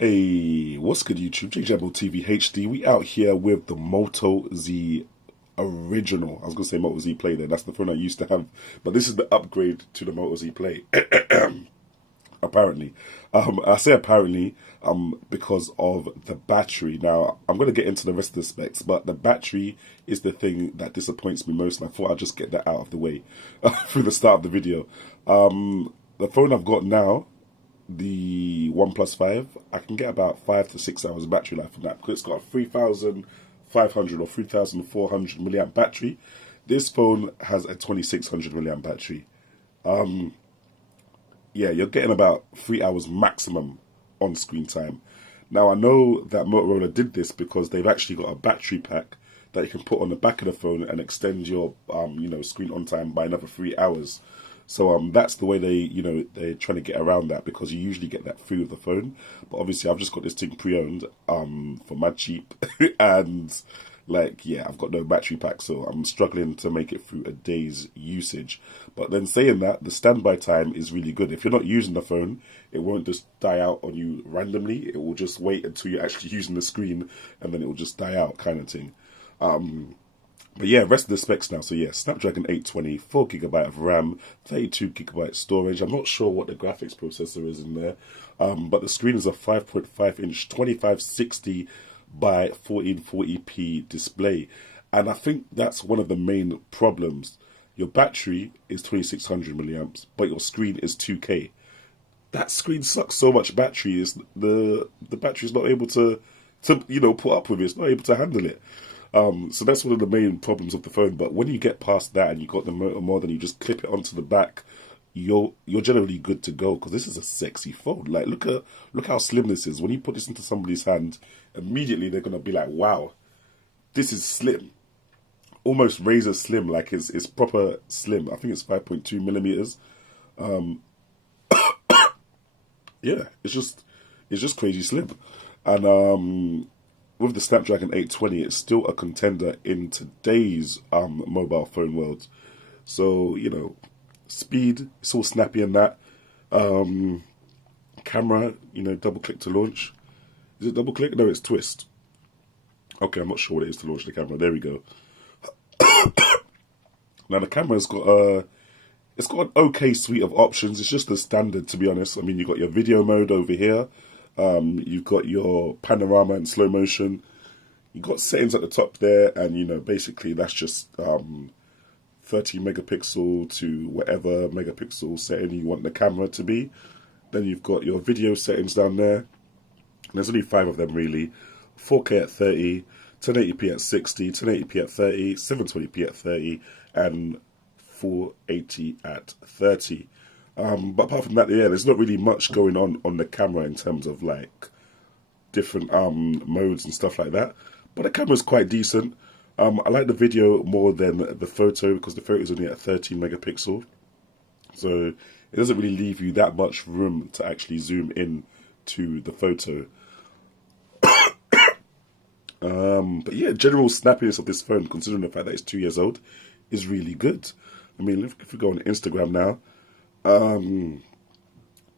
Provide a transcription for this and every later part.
Hey, what's good YouTube? Jamo TV HD. We out here with the Moto Z original. I was going to say Moto Z Play there. That's the phone I used to have. But this is the upgrade to the Moto Z Play. Apparently. I say apparently because of the battery. Now, I'm going to get into the rest of the specs, but the battery is the thing that disappoints me most, and I thought I'd just get that out of the way through the start of the video. The phone I've got now, the OnePlus 5, I can get about 5 to 6 hours of battery life from that because it's got a 3,500 or 3,400 milliamp battery. This phone has a 2,600 milliamp battery. Yeah, you're getting about 3 hours maximum on screen time. Now, I know that Motorola did this because they've actually got a battery pack that you can put on the back of the phone and extend your screen on time by another 3 hours. So that's the way they're trying to get around that, because you usually get that free with the phone. But obviously I've just got this thing pre-owned for my cheap and I've got no battery pack, so I'm struggling to make it through a day's usage. But then saying that, the standby time is really good. If you're not using the phone, it won't just die out on you randomly. It will just wait until you're actually using the screen, and then it will just die out, kind of thing. But yeah, rest of the specs now. So yeah, Snapdragon 820, 4GB of RAM, 32GB storage. I'm not sure what the graphics processor is in there, but the screen is a 5.5-inch 2560 by 1440p display. And I think that's one of the main problems. Your battery is 2600 milliamps, but your screen is 2K. That screen sucks so much battery. The battery's not able to put up with it. It's not able to handle it. So that's one of the main problems of the phone. But when you get past that and you got the Moto mod and you just clip it onto the back, you're generally good to go, because this is a sexy phone. Like, look how slim this is. When you put this into somebody's hand, immediately they're gonna be like, wow, this is slim. Almost razor slim. Like, it's proper slim. I think it's 5.2 millimeters. Yeah, it's just crazy slim. And with the Snapdragon 820, it's still a contender in today's mobile phone world. So, speed, it's all snappy in that. Camera, double click to launch. Is it double click? No, it's twist. Okay, I'm not sure what it is to launch the camera. There we go. Now the camera's got it's got an okay suite of options. It's just the standard, to be honest. I mean, you've got your video mode over here. You've got your panorama and slow motion. You've got settings at the top there, and basically that's just 30 megapixel to whatever megapixel setting you want the camera to be. Then you've got your video settings down there. And there's only 5 of them really. 4K at 30, 1080p at 60, 1080p at 30, 720p at 30, and 480 at 30. But apart from that, yeah, there's not really much going on the camera in terms of different modes and stuff like that. But the camera's quite decent. I like the video more than the photo, because the photo is only at 13 megapixel. So it doesn't really leave you that much room to actually zoom in to the photo. But yeah, general snappiness of this phone, considering the fact that it's 2 years old, is really good. I mean, if we go on Instagram now,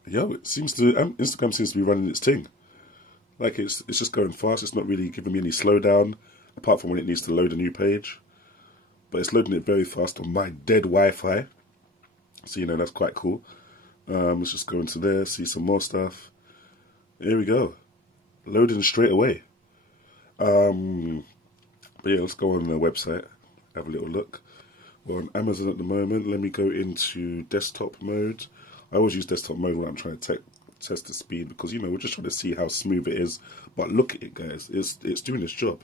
it seems to Instagram seems to be running its thing. Like, it's just going fast. It's not really giving me any slowdown, apart from when it needs to load a new page. But it's loading it very fast on my dead Wi-Fi. So that's quite cool. Let's just go into there, see some more stuff. Here we go, loading straight away. But yeah, let's go on the website, have a little look. We're on Amazon at the moment. Let me go into desktop mode. I always use desktop mode when I'm trying to test the speed, because we're just trying to see how smooth it is. But look at it, guys. It's doing its job.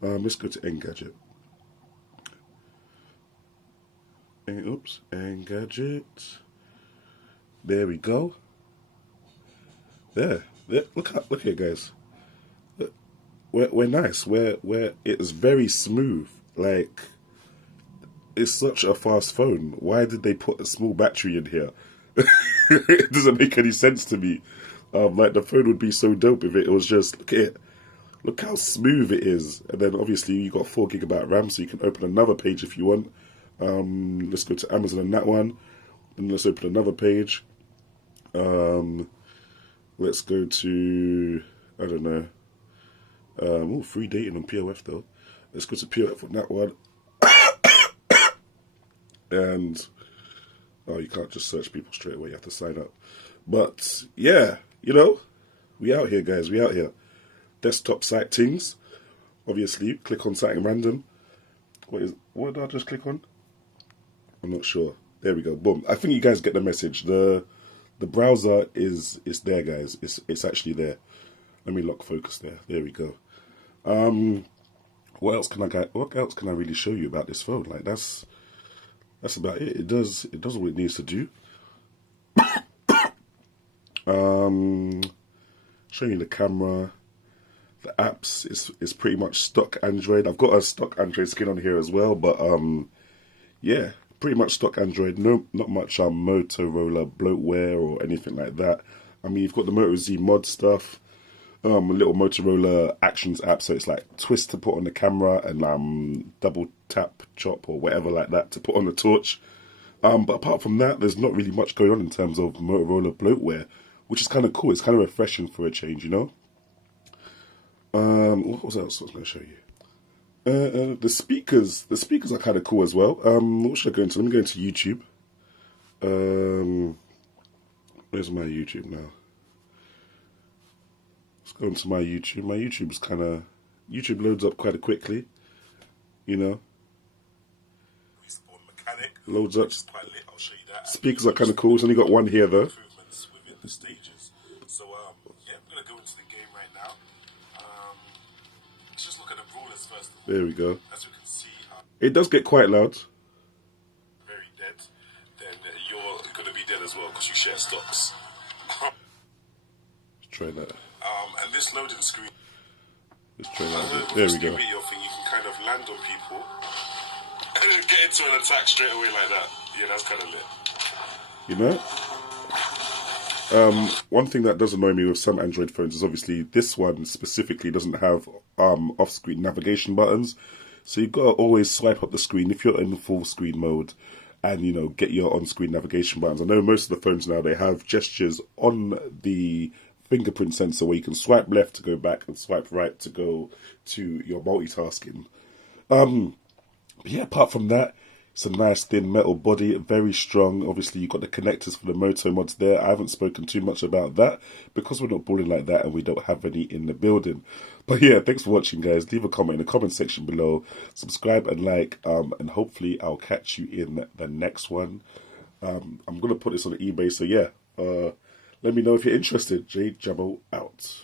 Let's go to Engadget. Engadget. There we go. There. Look here, guys. We're nice. It is very smooth. Like, it's such a fast phone. Why did they put a small battery in here? It doesn't make any sense to me. The phone would be so dope if it was just, look at it. Look how smooth it is. And then obviously you got 4GB RAM, so you can open another page if you want. Let's go to Amazon on that one. And let's open another page. Let's go to, I don't know, free dating on POF though. Let's go to POF on that one. And, oh, you can't just search people straight away, you have to sign up. But, yeah, you know, we out here, guys, we out here. Desktop site things. Obviously, click on something random. What did I just click on? I'm not sure. There we go. Boom. I think you guys get the message. The browser is there, guys. It's actually there. Let me lock focus there. There we go. What else can I really show you about this phone? Like that's about it. It does what it needs to do. Showing you the camera. The apps is pretty much stock Android. I've got a stock Android skin on here as well, but yeah, pretty much stock Android. No, not much Motorola bloatware or anything like that. I mean, you've got the Moto Z mod stuff, a little Motorola Actions app, so it's like twist to put on the camera and double tap chop or whatever like that to put on the torch. But apart from that, there's not really much going on in terms of Motorola bloatware, which is kind of cool. It's kind of refreshing for a change, you know. What else was I going to show you? The speakers are kind of cool as well. What should I go into? Let me go into YouTube. Where's my YouTube now? Let's go into my YouTube. My YouTube is YouTube loads up quite quickly, you know. Loads up. Speakers are kind of cool. It's only got one here though. So yeah, I'm gonna go into the game right now. Let's just look at the brawlers first. There we go. As you can see, it does get quite loud. Very dead. Then you're gonna be dead as well because you share stocks. Let's try that. And this loading screen. Let's try that. There we go. Your thing, you can kind of land on people and then get into an attack straight away like that. Yeah, that's kind of lit. You know. One thing that does annoy me with some Android phones is obviously this one specifically doesn't have off-screen navigation buttons. So you've got to always swipe up the screen if you're in full screen mode and, you know, get your on-screen navigation buttons. I know most of the phones now, they have gestures on the fingerprint sensor where you can swipe left to go back and swipe right to go to your multitasking. But yeah, apart from that, it's a nice thin metal body, very strong. Obviously, you've got the connectors for the Moto mods there. I haven't spoken too much about that because we're not balling like that and we don't have any in the building. But yeah, thanks for watching, guys. Leave a comment in the comment section below. Subscribe and like, and hopefully I'll catch you in the next one. I'm going to put this on eBay, so yeah, let me know if you're interested. Jamo out.